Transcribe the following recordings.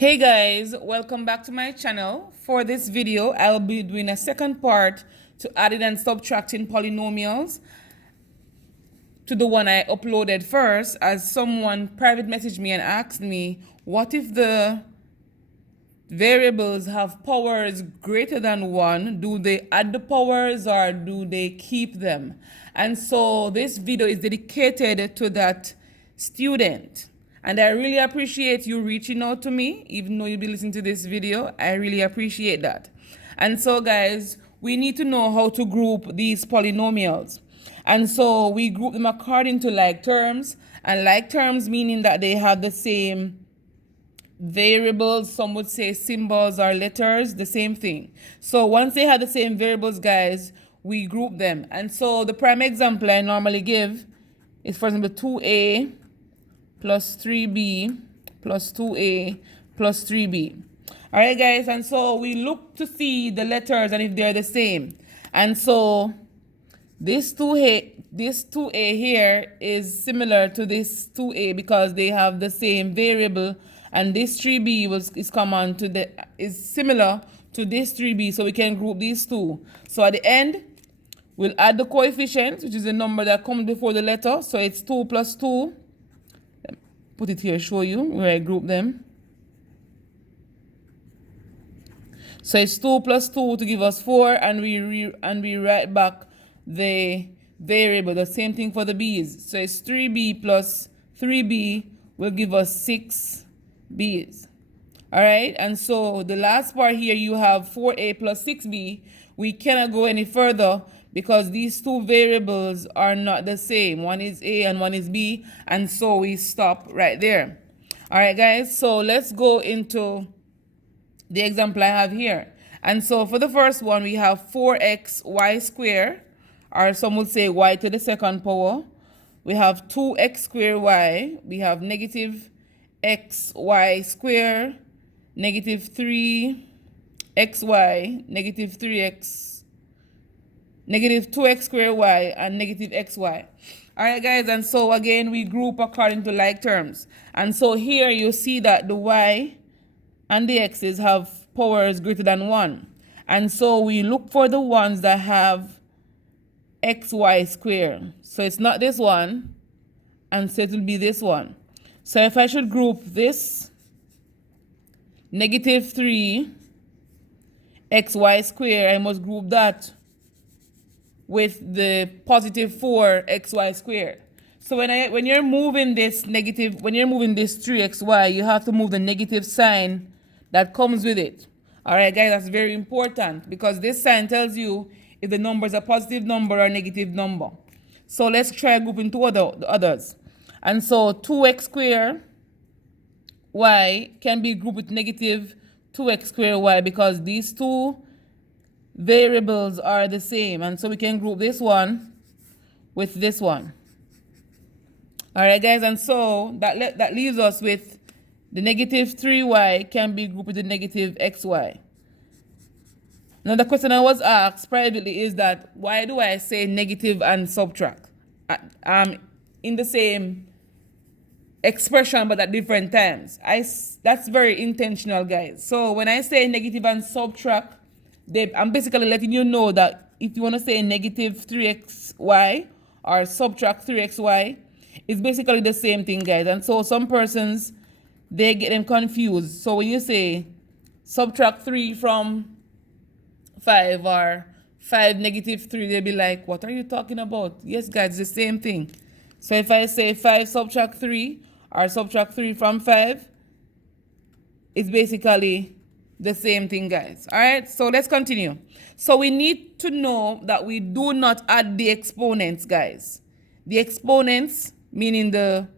Hey guys, welcome back to my channel. For this video, I'll be doing a second part to adding and subtracting polynomials to the one I uploaded first, as someone private messaged me and asked me, what if the variables have powers greater than 1? Do they add the powers or do they keep them? And so this video is dedicated to that student. And I really appreciate you reaching out to me, even though you'll be listening to this video. I really appreciate that. And so guys, we need to know how to group these polynomials. And so we group them according to like terms, and like terms meaning that they have the same variables. Some would say symbols or letters, the same thing. So once they have the same variables, guys, we group them. And so the prime example I normally give is, for example, 2a plus 3b plus 2a plus 3b. All right, guys, and so we look to see the letters and if they're the same. And so this 2a here is similar to this 2a because they have the same variable, and this 3b is similar to this 3b, so we can group these two. So at the end, we'll add the coefficient, which is the number that comes before the letter. So it's 2 plus 2. Put it here, show you where I group them. So it's 2 plus 2 to give us 4, and we write back the variable. The same thing for the b's. So it's 3b plus 3b will give us 6 b's. All right, and so the last part here, you have 4a plus 6b. We cannot go any further because these two variables are not the same. One is a and one is b, and so we stop right there. All right, guys, so let's go into the example I have here. And so for the first one, we have 4xy squared, or some would say y to the second power. We have 2x squared y. We have negative xy squared, negative 3xy, negative 3x, negative 2x squared y, and negative xy. All right, guys, and so again, we group according to like terms. And so here you see that the y and the x's have powers greater than 1. And so we look for the ones that have xy squared. So it's not this one, and so it will be this one. So if I should group this negative 3 xy squared, I must group that with the positive 4 xy squared. So when you're moving this 3xy, you have to move the negative sign that comes with it. All right, guys, that's very important because this sign tells you if the number is a positive number or a negative number. So let's try grouping two the others. And so 2x squared y can be grouped with negative 2x squared y because these two variables are the same. And so we can group this one with this one. All right, guys, and so that leaves us with the negative 3y can be grouped with the negative xy. Now the question I was asked privately is that why do I say negative and subtract in the same expression but at different times? That's very intentional, guys. So when I say negative and subtract, I'm basically letting you know that if you want to say negative 3xy or subtract 3xy, it's basically the same thing, guys. And so some persons, they get them confused. So when you say subtract 3 from 5 or 5 negative 3, they'll be like, what are you talking about? Yes, guys, the same thing. So if I say 5 subtract 3 or subtract 3 from 5, it's basically the same thing, guys. All right, so let's continue. So we need to know that we do not add the exponents, guys. The exponents, meaning the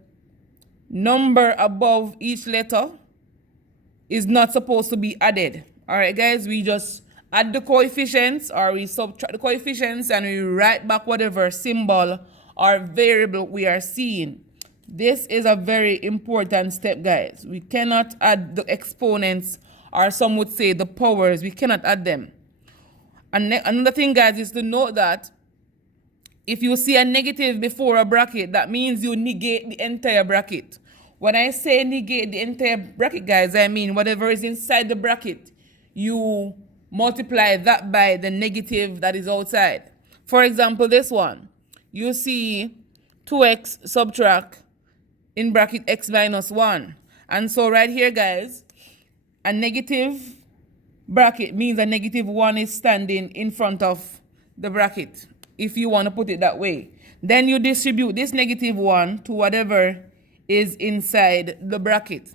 number above each letter, is not supposed to be added. All right, guys, we just add the coefficients or we subtract the coefficients and we write back whatever symbol or variable we are seeing. This is a very important step, guys. We cannot add the exponents, or some would say the powers. We cannot add them. And another thing, guys, is to note that if you see a negative before a bracket, that means you negate the entire bracket. When I say negate the entire bracket, guys, I mean whatever is inside the bracket, you multiply that by the negative that is outside. For example, this one, you see 2x subtract in bracket x minus 1. And so right here, guys, a negative bracket means a negative 1 is standing in front of the bracket, if you want to put it that way. Then you distribute this negative 1 to whatever is inside the bracket.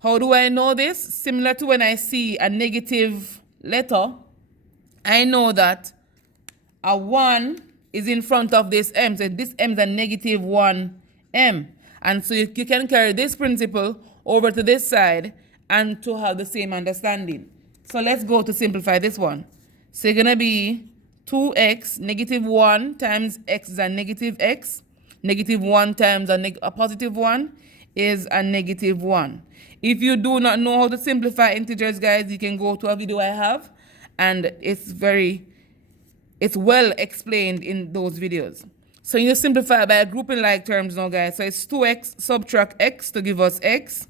How do I know this? Similar to when I see a negative letter, I know that a 1 is in front of this m. So this m is a negative 1m. And so you can carry this principle over to this side and to have the same understanding. So let's go to simplify this one. So it's going to be 2x, negative 1 times x is a negative x. Negative 1 times a positive 1 is a negative 1. If you do not know how to simplify integers, guys, you can go to a video I have, and it's well explained in those videos. So you simplify by grouping like terms now, guys. So it's 2x subtract x to give us x,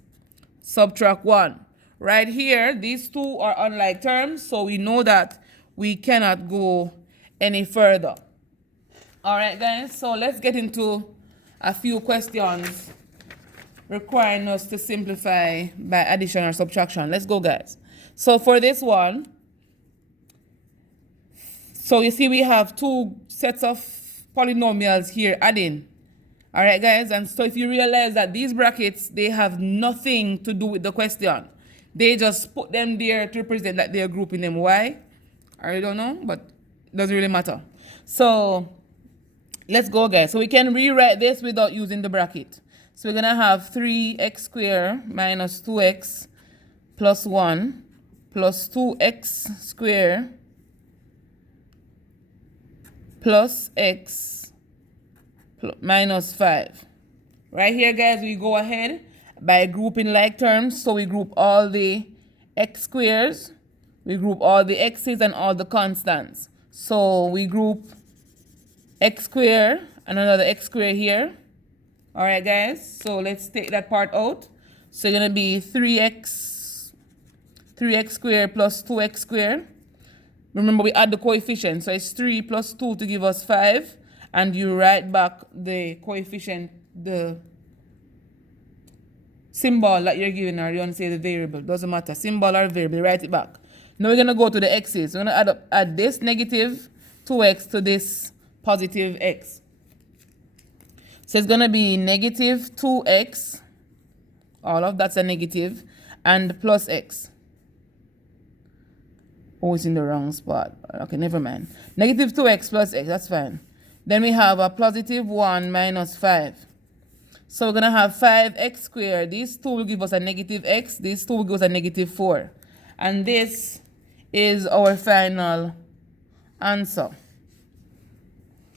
subtract 1. Right here, these two are unlike terms, so we know that we cannot go any further. All right, guys, so let's get into a few questions requiring us to simplify by addition or subtraction. Let's go, guys. So for this one, so you see we have two sets of polynomials here adding. All right, guys, and so if you realize that these brackets, they have nothing to do with the question. They just put them there to represent that they're grouping them. Why? I don't know, but it doesn't really matter. So let's go, guys. So we can rewrite this without using the bracket. So we're going to have 3x squared minus 2x plus 1 plus 2x squared plus x minus 5. Right here, guys, we go ahead by grouping like terms. So we group all the x squares, we group all the x's and all the constants. So we group x squared and another x squared here. All right, guys, so let's take that part out. So it's going to be 3x squared plus 2x squared. Remember, we add the coefficient. So it's 3 plus 2 to give us 5. And you write back the coefficient, the symbol that you're given, or you want to say the variable. Doesn't matter. Symbol or variable, write it back. Now we're going to go to the x's. We're going to add this negative 2x to this positive x. So it's going to be negative 2x, all of that's a negative, and plus x. Oh, it's in the wrong spot. Okay, never mind. Negative 2x plus x, that's fine. Then we have a positive 1 minus 5. So we're going to have 5x squared. These two will give us a negative x. These two will give us a negative 4. And this is our final answer.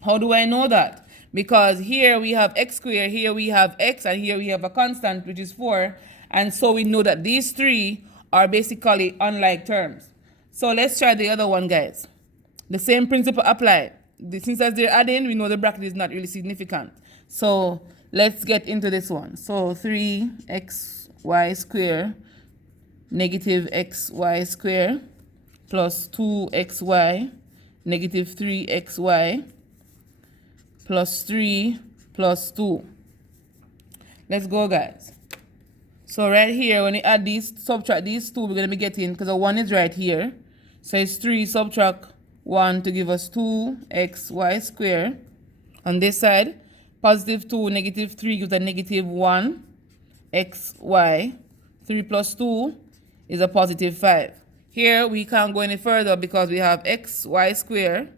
How do I know that? Because here we have x squared, here we have x, and here we have a constant, which is 4. And so we know that these three are basically unlike terms. So let's try the other one, guys. The same principle applied. Since as they're adding, we know the bracket is not really significant. So let's get into this one. So 3xy squared negative xy squared plus 2xy negative 3xy plus 3 plus 2. Let's go, guys. So right here, when we add these, subtract these two, we're going to be getting, because the 1 is right here. So it's 3 subtract 1 to give us 2xy squared. On this side, positive 2, negative 3 gives a negative 1 xy. 3 plus 2 is a positive 5. Here, we can't go any further because we have xy squared,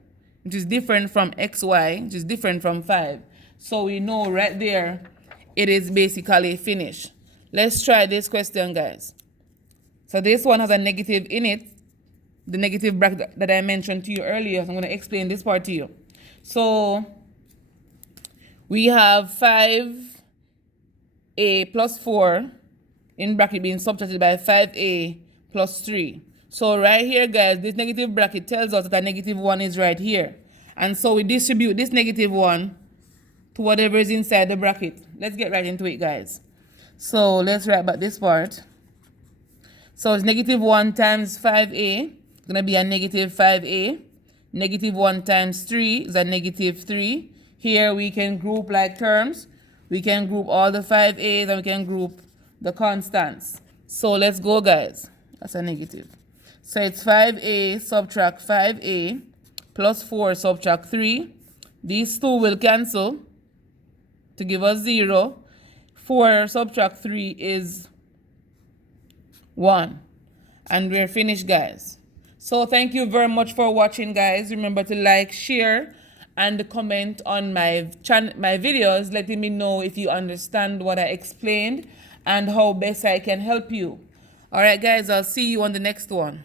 which is different from xy, which is different from 5. So we know right there, it is basically finished. Let's try this question, guys. So this one has a negative in it, the negative bracket that I mentioned to you earlier. So I'm going to explain this part to you. So we have 5a plus 4 in bracket being subtracted by 5a plus 3. So right here, guys, this negative bracket tells us that a negative 1 is right here. And so we distribute this negative 1 to whatever is inside the bracket. Let's get right into it, guys. So let's write back this part. So it's negative 1 times 5a. It's going to be a negative 5a. Negative 1 times 3 is a negative 3. Here we can group like terms. We can group all the 5a's and we can group the constants. So let's go, guys. That's a negative. So it's 5a subtract 5a plus 4 subtract 3. These two will cancel to give us 0. 4 subtract 3 is 1. And we're finished, guys. So thank you very much for watching, guys. Remember to like, share, and comment on my videos, letting me know if you understand what I explained and how best I can help you. All right, guys, I'll see you on the next one.